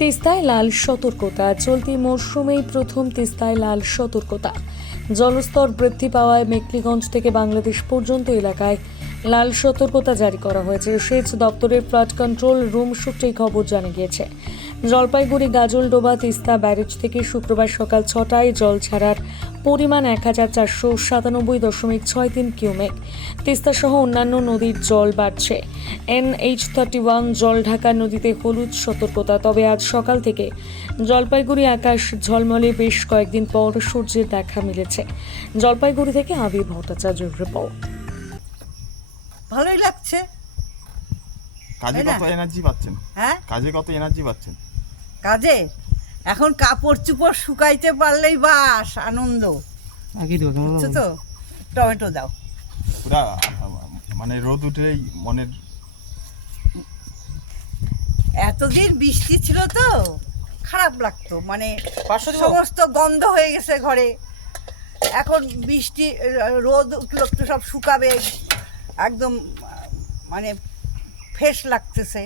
তিস্তায় লাল সতর্কতা। চলতি মরশুমেই প্রথম তিস্তায় লাল সতর্কতা। জলস্তর বৃদ্ধি পাওয়ায় মেখলিগঞ্জ থেকে বাংলাদেশ পর্যন্ত এলাকায় লাল সতর্কতা জারি করা হয়েছে। সেচ দপ্তরের ফ্লাড কন্ট্রোল রুম সূত্রে এই খবর জানা গিয়েছে। জলপাইগুড়ি গাজলডোবা তিস্তা ব্যারেজ থেকে শুক্রবার সকাল 6টায় জল ছাড়ার পরিমাণ 1497.63 কিউমেক। তিস্তা সহ অন্যান্য নদীর জল বাড়ছে। NH31 জলঢাকা নদীতে হলুদ সতর্কতা। তবে আজ সকাল থেকে জলপাইগুড়ি আকাশ ঝলমলে, বেশ কয়েকদিন পর সূর্যের দেখা মিলেছে। জলপাইগুড়ি থেকে আবির ভট্টাচার্যের রিপোর্ট। ভালোই লাগছে। কাজে তাই না? কত এনার্জি পাচ্ছেন? হ্যাঁ, কাজে কত এনার্জি পাচ্ছেন? কাজে এখন কাপড় চুপড় শুকাইতে পারলেই বাস আনন্দ। বুঝছো তো? টমেটো দাও। পুরা মানে রোদ উঠলেই মনের এতদিন বৃষ্টি ছিল তো খারাপ লাগতো, মানে সমস্ত গন্ধ হয়ে গেছে ঘরে। এখন বৃষ্টি রোদ উঠলো, একটু সব শুকাবে, একদম মানে ফ্রেশ লাগতেছে।